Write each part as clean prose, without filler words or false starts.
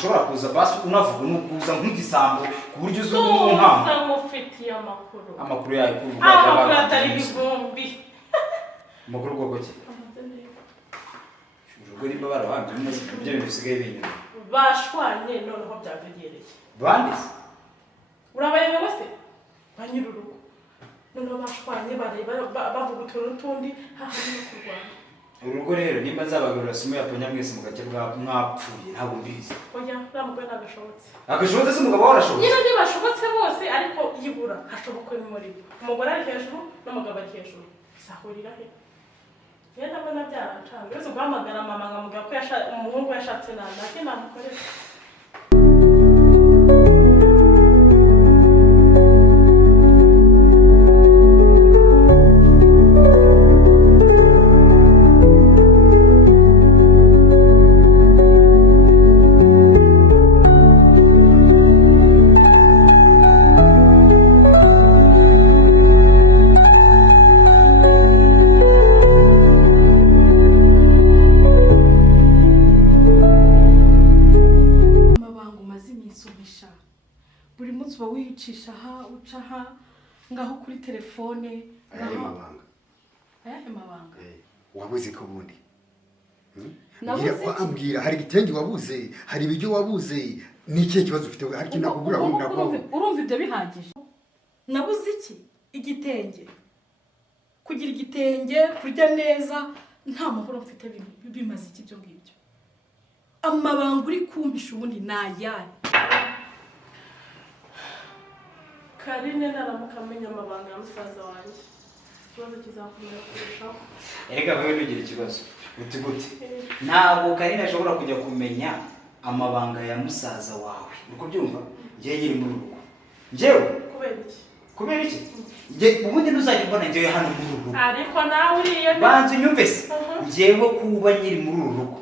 ushobora kuza basi unavuga nukuza nk'igisambo kuburyo uzo nk'umwana samufitiye amakuru yayo amakuru atari ibivumbi amakuru bwoko ki ubwo nimba barabanje mumaze kubyo bintu bisigaye binyuma bashwanye noneho byabegereye bande urabaye bose banyururuko noneho bashwanye bavuga utuntu tundi hahandi no kurwana urugo rero nimba nzabagarura simu yaponya mwese mu gake bwa mwapfuye ntabwo mbizi oya ramugwe nagashobotse agashobotse se umugabo warashobotse nyine ntibashobotse bose ariko yibura hashoboka muri bo umugore ari hejuru n'umugabo ari hejuru bizahurira he yenda mbona byarancanga uretse guhamagara mama nkamubwira ko umuhungu yashatse nake namukorera wicisha ucaha ngaho kuri telefone mabanga wabuze ko bundi ambwira hari igitenge wabuze hari ibiryo wabuze ni ikihe kibazo ufite hari kintu kugura urumva ibyo bihagije nabuze iki igitenge kugira igitenge kurya neza nta mahoro mfite bimaze iki byo ngibyo amabanga uri kumpisha ubundi nayaye Caline naramukamenya amabanga ya musaza wanjye ikibazo kizakomera kurushaho erega wewe nugira ikibazo uti gute ntabwo Caline ashobora kujya kumenya amabanga ya musaza wawe uko byumva ngiye nyiri muri rugo njewe kubera iki nje ubundi ntuzajya mbona njewe hano muri rugo ariko nawe uriye banze unyumve se njewe kuba nyiri muri rugo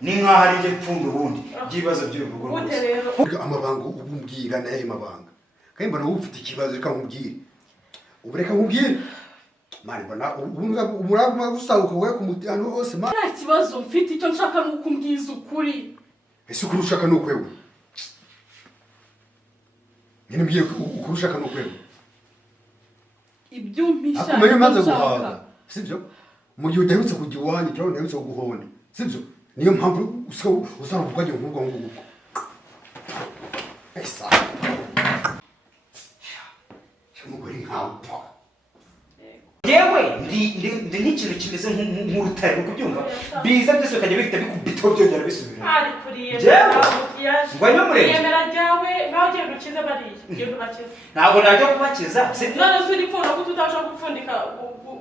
ni nkaho ari nje pfundo ubundi byibazo by'urugo rwose amabanga ubumbwira naye mabanga kandi mbona ufite ikibazo reka nkubwire ubureka nkubwire mari mbona umuraguma gusaguka we kumutano hose nta kibazo mfite icyo nshaka nuko umbwiza ukuri ese ukuri ushaka nuko wewe nyine mbwiye ukuri ushaka nuko wewe ibyo mpisha akumenya maze guhaga sibyo mu gihe udaherutse kujya iwanyu cyangwa udaherutse guhonda sibyo niyo mpamvu usaba kujya nk'ubwo ngubwo esa umugore nkawe yewe ndi n'ikintu kimeze nk'urutare uko byumva biza byose bakajya bihita bikubitaho byongera bisubira ari kuriye Ambutiyaje ngo nyamurenge yemera ryawe ngaho giye gukiza bariye giye kubakiza ntabwo najya kubakiza none se uri pfundo ko tutabasha gupfundika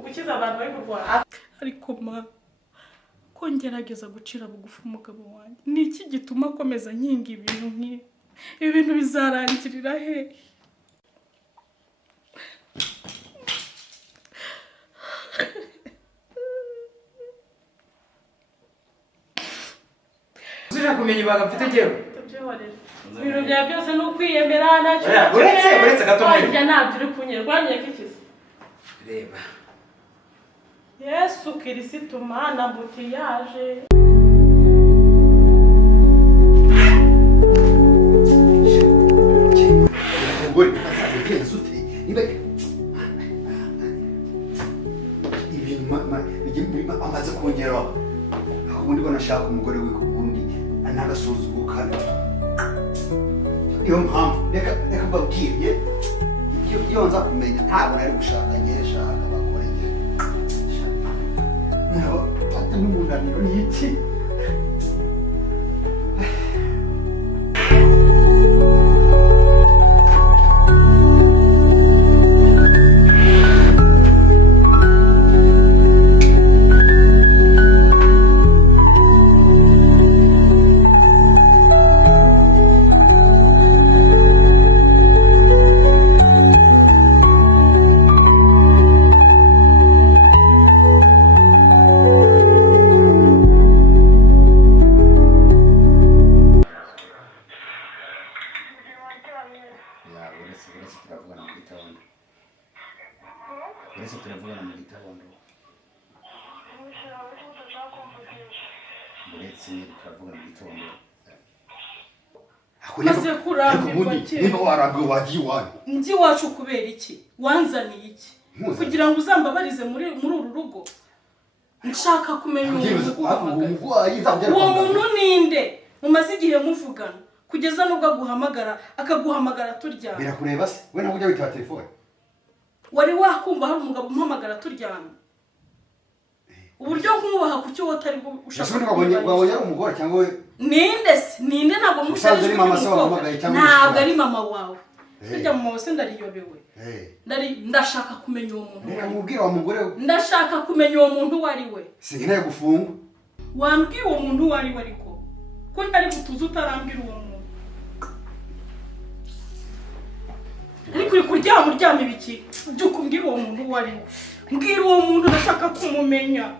gukiza abantu bari kurwara ariko ma ko ngerageza gucira bugufi umugabo wanjye ni iki gituma akomeza nkinga ibintu nk'ibi ibi bintu bizarangirira he Uzira kumenya ibanga mfite jewe ibintu bya byose no kwiyemera nacyo uretse gato mwanya nabyo uri kunyerwanya kikiza reba Yesu Kristo mana Ambutiyaje umugore azabigenza ute niba ibintu amaze kongeraho ubundi ko nashaka umugore we ku bundi anagasuzugura niyo mpamvu reka mbabwire iyo nza kumenya ntabwo nari gushaka nyesha abagore nabo fata n'umunaniro ni iki maze kurambirwa kera. Niba warambiwe wagiye iwanyu. Njye iwacu kubera iki? Wanzaniye iki? Kugira ngo uzambabarize muri uru rugo. Nshaka kumenya uwo muntu ninde? Mumaze igihe muvugana kugeza nubwo akaguhamagara turyana. Birakureba se? We ntabwo ujya witaba telefone. Wari wakumva hari umugabo umpamagara turyana? Uburyo nk'ubaha kuki wotari bwo ushaka. Wabonye ari umugore cyangwa we? Ninde ntabwo musaza ni mama se wahamagaye cyangwa? Ntabwo ari mama wawe. Burya mama wese ndariyobewe. Ndashaka kumenya uwo muntu. Reka mubwire wa mugore we. Ndashaka kumenya uwo muntu wari we. Sinkeneye gufunga. Wambwiye uwo muntu wari we ariko ko ntari gutuza utarambira uwo muntu. Ariko uri kuryama ibiki? Byuko mbwira uwo muntu wari we. Mbwira uwo muntu ndashaka kumumenya.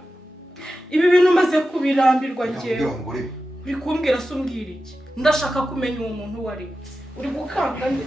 Ibi bintu maze kubirambirwa ngewe. Uri kumbwira se umbwira iki? Ndashaka kumenya uwo muntu wari we. Uri gukanga nde?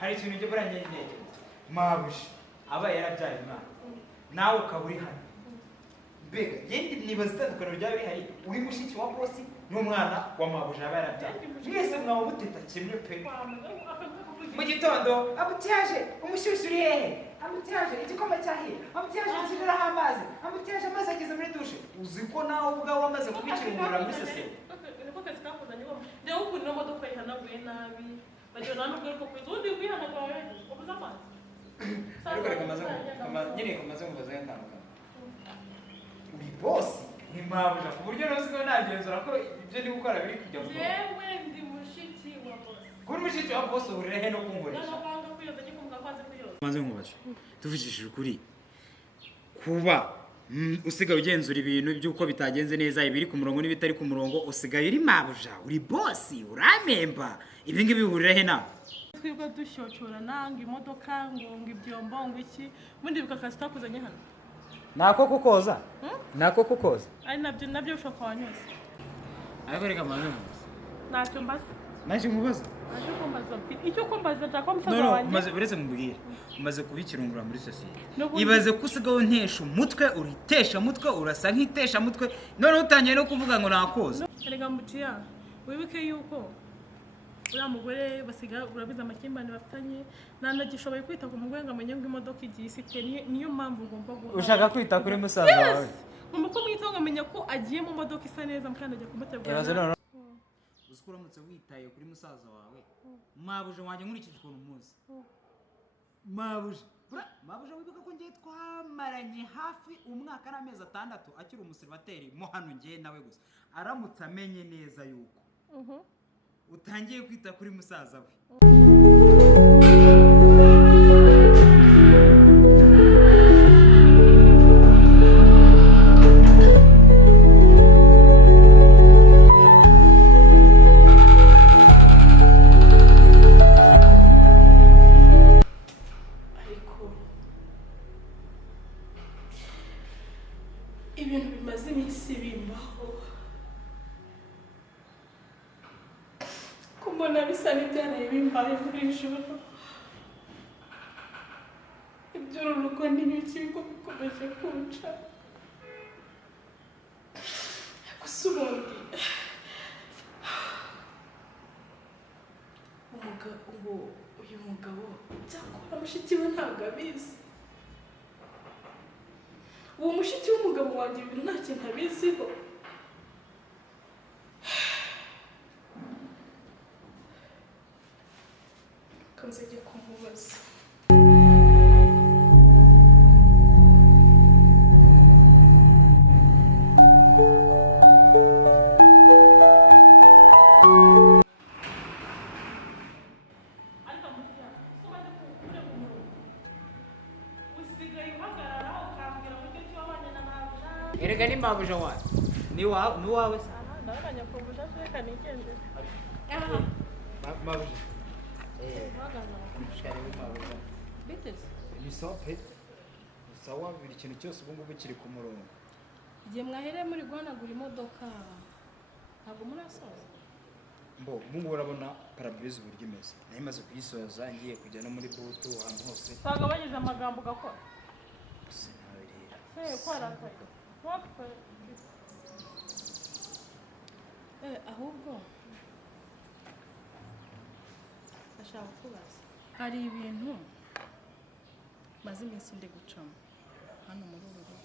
Hari ikintu cyo buranye intege mabushi aba yarabyaye umwana nawe ukaburi hano mbega yindi nibaza itandukaniro rya biri hari uri mushiki wa bosi n'umwana wa mabushi aba yarabyaye mwese mwaba muteta kimwe pe mu gitondo Ambutiyaje umushyushyu uri hehe Ambutiyaje igikoma cyahiye Ambutiyaje kiniraho amazi Ambutiyaje amazi ageze muri dushe uzi ko nawe ubwawe wamaze kubikirungurira muri sosiyete niko kazi kakuzanye wowe rero ukuntu imodoka ihanaguye nabi bagiye nano bwo kuzundi kwihanagura ubuza amazi ariko reka kamaze mubaza nk'akantu uri bosi ni mabuja ku buryo nawe uziko nagenzura ko ibyo ndi gukora biri kujya mu yewe ndi mushiki wa bosi kuri mushiki wa bosi urire he no kunkoresha nabanga kuyoza gikumva kwaze kuyoza maze nkubaza tuvugishije ukuri kuba usigaye ugenzura ibintu by'uko bitagenze neza ibiri ku murongo n'ibitari ku murongo usigaye uri mabuja uri bosi uramemba ibi ngibi bihurira he nawe twebwe dushyocora nanga imodoka ngo ibyombo ngo iki ubundi bikakazi takuzanye hano nako kukoza ari nabyo ushaka wanyuze ariko reka maze ntacyo mbaza ntacyo mubaza icyo kumbaza nshaka ko musaza wanjye umaze uretse mubwire umaze kubikirungura muri sosiyete ibaze ko usigaye untesha umutwe uritesha mutwe urasa nk'itesha mutwe none utangiye no kuvuga ngo nakoza erega mbutiya wibuke yuko uriya mugore basiga urabiza amakimbane bafitanye nanagishoboye kwita ku mugore ngo amenye ngo imodoka igiye isite niyo mpamvu ugomba guha ushaka kwita kuri musaza wawe ngomba ko mwitaho ngamenya ko agiye mu modoka isa neza mukandagiye kumutegura uziko uramutse witaye kuri musaza wawe mabuje wanjye nkurikije ukuntu muzi mabuje wibuka ko ngiye twamaranye hafi umwaka n'amezi 6 akiri umuserivateri mo hano ngiye nawe gusa aramutse amenye neza yuko utangiye kwita kuri musaza we ibintu bimaze iminsi bimbaho kumbona bisa n'ibyaraye bimbaye muri ijoro iby'uru rugo n'ibiki bigo bikomeje kunca gusa ubundi uyu mugabo ibyakora mushiki we ntabwo abizi uwo mushiki w'umugabo wanjye ibintu nta kintu abiziho kanzajya kumubaza erega ni mabuja wawe ni wawe se ndabanya kumbuja reka nigende mabuja shari mabuja biteze ni sope sawa buri kintu cyose ubu ngubu kiri ku murongo igihe mwahereye muri guhanagura imodoka ntabwo murasoza mbo Mungo urabona parabrise uburyo imeze nayo imaze kuyisoza ngiye kujya no muri butu ahantu hose twagabanyije amagambo gakora sinabirira kwarakaye ahubwo ndashaka kubaza hari ibintu maze iminsi ndi gucamo hano muri uru rugo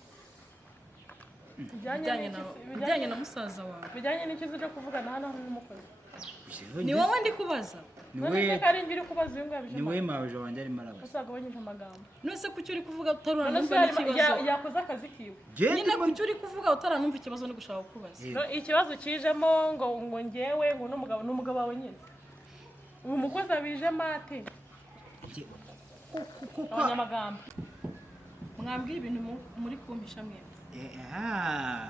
bijyanye na musaza wawe bijyanye n'ikizo cyo kuvugana hano n'umukozi ni wowe ndi kubaza niwe kari ngiri kubaza uyu ngabije niwe mabuja wanjye arimo arabaza usagabanyije amagambo nose kuki uri kuvuga utaranumva ikibazo yakoze akazi kiwe nyine kuki uri kuvuga utaranumva ikibazo no gushaka kubaza ikibazo kijemo ngo ngewe ngo n'umugabo wawe nyine uyu mukozi abijemo ate abanyamagambo mwambwiye ibintu muri kumpisha mwe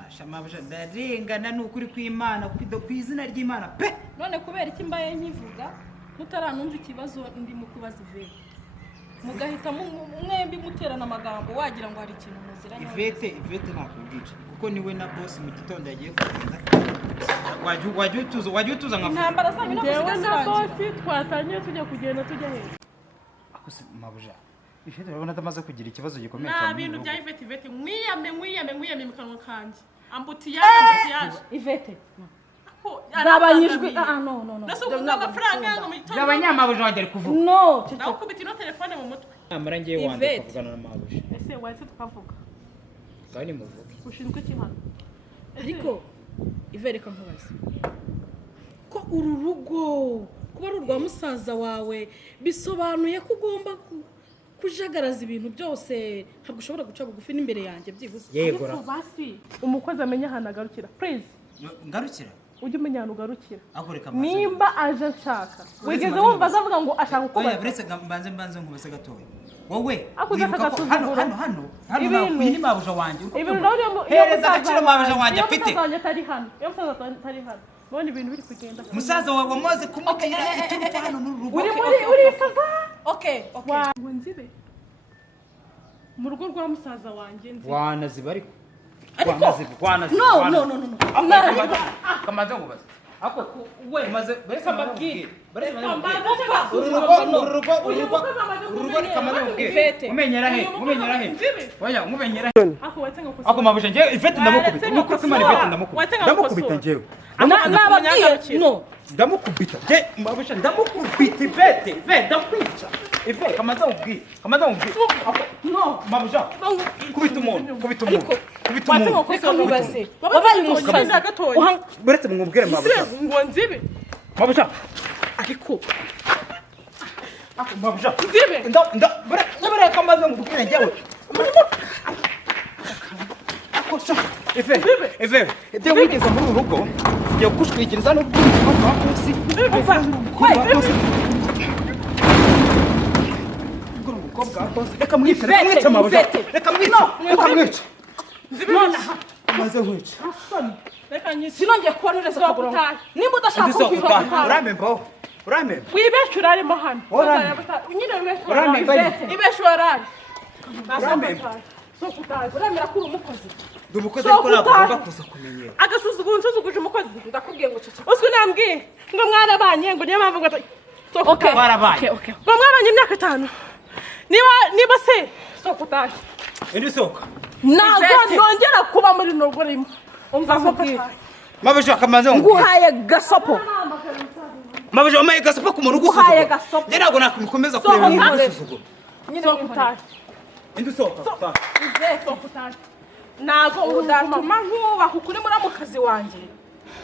shamabuja ndarengana n'ukuri kw'Imana ku izina ry'Imana pe none kubera iki mbaye nkivuga mutaranumva ikibazo ndi mu kubaza Ivete mugahita mwembi muterana amagambo wagira ngo hari ikintu muziranye Ivete nakubwije kuko niwe na boss mu gitondo yagiye kugenda wajya utuza nka intambara zanyu no kuzigazirangira boss twatangiye tujya kugenda tujya he akose mabuja Ivete urabona atamaze kugira ikibazo gikomeye cyane nta bintu bya Ivete mwiyame mu kanwa kanjye ambutiyaje Ivete gabanyijwe no nasubiza amafaranga ngo mu gitondo abanyamabuja bagere kuvuga no nakubita ino telefone mu mutwe amara ngiye wande kuvugana na mabuja ese wahise tukavuga kandi muvuge ushinzwe iki hano ariko Ivete kankubaza ko uru rugo kuba ari urwa musaza wawe bisobanuye ko ugomba kujagaraza ibintu byose ntabwo ushobora guca bugufi n'imbere yanjye byibuze yegora ariko basi umukozi amenya ahantu agarukira please ngarukira ujye umenya ahantu ugarukira akoreka nimba aje nshaka wigeze wumva azavuga ngo ashaka kukubaza buretse mbanze nkubase gatoya wowe akuze akagasuzuguro hano ni mabuja wanjye ibintu nawe hereza agaciro mabuja wanjye afite iyo atari hano none ibintu biri kugenda musaza wawe wamaze kumukanya ituruka hano muri rugo uri kaza okay ngo nzibe mu rugo rwa musaza wanjye nzi wanaziba ariko no kamaze ngubaza ako we maze bareka mbabwire urugo kamaze ngubwire umenyera he oya mumenyera he ako mabuje ngiye Ivete ndamukubita nuko simari Ivete ndamukubita ngiye nababwiye no ndamukubita nge mabuje ndamukubita Ivete ndakwica Ivete kamaze ngubwire no mabuje kubita umuntu reka mubaze wabaye umusazi gatoya buretse mwubwire mabuje ngo nzibe mabuje ariko mabuje nzibe bareka maze ngubwire ngewe Eve ibyo wigeze muri uru rugo ngiye kukushwikiriza no kwa bosi reka mwice mabuja reka mwice maze nkwice reka nyisi sinongeye kubona uretse kugura nimba udashaka kubivuga uramemba wibeshe urarimo hano nyine wibeshe ibeshe urari uremera ko uri umukozi ndi umukozi ariko ntabwo ugomba kuza kumenyera nsuzuguje umukozi ndakubwiye ngo cece uzwi nambwiye ngo mwarabanye ngo niyo mpamvu ngo barabaye ngo mwabanye imyaka 5 niba se soko utahe indi soka ntabwo nongera kuba muri rugo rimwe umva mubwire mabuje kamaze nguhaye gasopo mabuje wamaye gasopo ku muntu nguhaye gasopo njye ntabwo nakomeza kureba mu gusuzugura nyine utahe indi soka utahe ntabwo udatuma nkubaha ukuri muri mukazi wanjye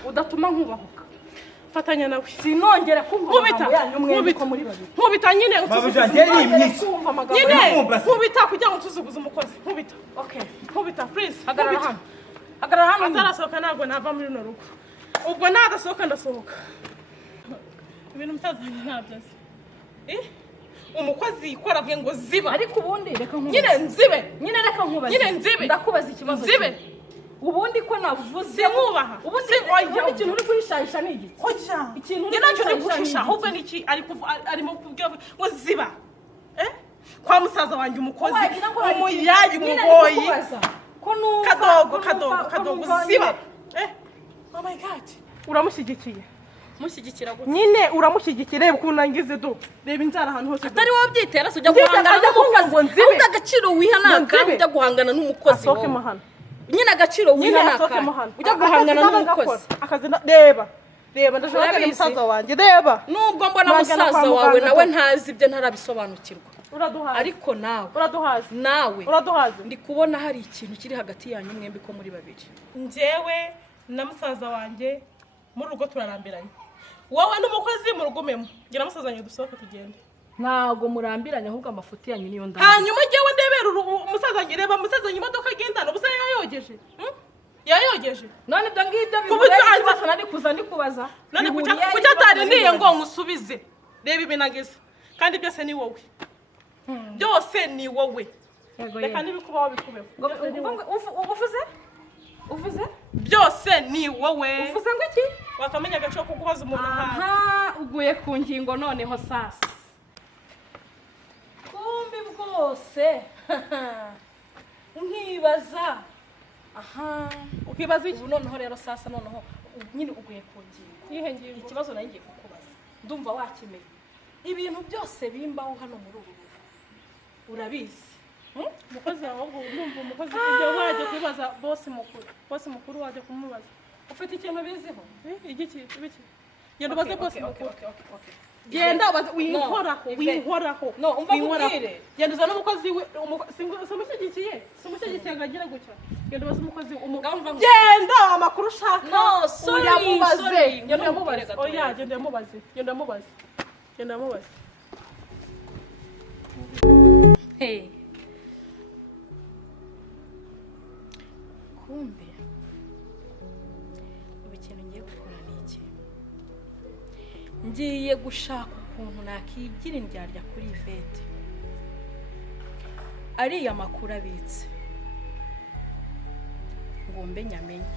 udatuma nkubahuka fatanya nawe sinongera kumva nkubita nyine mabuje njye ni imyiki nyine nkubita kugira ngo tuzuguze umukozi nkubita nkubita please hagarara hano atarasohoka ntabwo nava muri runo rugo ubwo nadasohoka ndasohoka ibintu musaza ntabyo azi umukozi ikora avuye ngo ziba ariko ubundi reka nkubaze nyine nzibe nyine reka nkubaze nyine nzibe ndakubaza ikibazo nzibe ubundi ko navuze sinkubaha ubundi ikintu uri kwishahisha ni iki oya ikintu njye nacyo uri gushisha ahubwo niki arimo kubwira ngo ziba kwa musaza wanjye umukozi umuyayi umugoyi kadogo ziba oh my god uramushyigikiye mushyigikira gute nyine uramushyigikira reba ukuntu nangize do reba inzara ahantu hose atari wowe byitera ujya guhangana n'umukozi ahubwo agaciro wihanaka ujya guhangana n'umukozi asohoke mahano nyine agaciro wihanaka ujya guhangana n'umukozi akazi reba ndashaka ko musaza wanjye reba nubwo mbona musaza wawe nawe ntazi ibyo ntarabisobanukirwa uraduhaza ariko nawe uraduhaza ndi kubona hari ikintu kiri hagati yanyu mwembi ko muri babiri njyewe na musaza wanjye mu rugo turarambiranye wowe n'umukozi mu rugo memo ngira musaza wanjye dusohoke tugende ntago murambiranye ahubwo amafuti yanyu niyo ndanga hanyuma njyewe ndebera umusaza wanjye reba musaza wanjye imodoka agendana ubusa yayogeje none ibyo ngibyo bivuga ikibazo nari kuza ndikubaza none kuki atarindiye ngo musubize reba ibinageze kandi byose ni wowe byose ni wowe reka nibikubaho bikubeho uvuze byose ni wowe uvuze ngo iki wakamenya agaciro ko kubaza umuntu uguye ku ngingo noneho sasa kumbi bwose nkibaza ukibaza iki noneho rero sasa noneho nyine uguye ku ngingo yihe ngingo ikibazo nayo ngiye kukubaza ndumva wakimenya ibintu byose bimbaho hano muri uru rugo urabizi umukozi wawe urumva umukozi ibyo wajya kubibaza bosi mukuru wajya kumubaza ufite ikintu biziho igiki genda ubaze bosi mukuru genda ubaze winkoraho no umva kubwire genda uza n'umukozi we simushyigikiye ngo agire gutya genda ubaze umukozi genda amakuru ushaka no sorry genda yamubaze oya genda yamubaze hey kumbe ubu ikintu ngiye gukora ni iki ngiye gushaka ukuntu nakigira indyarya kuri Ivete ariya makuru abitse ngo mbe nyamenye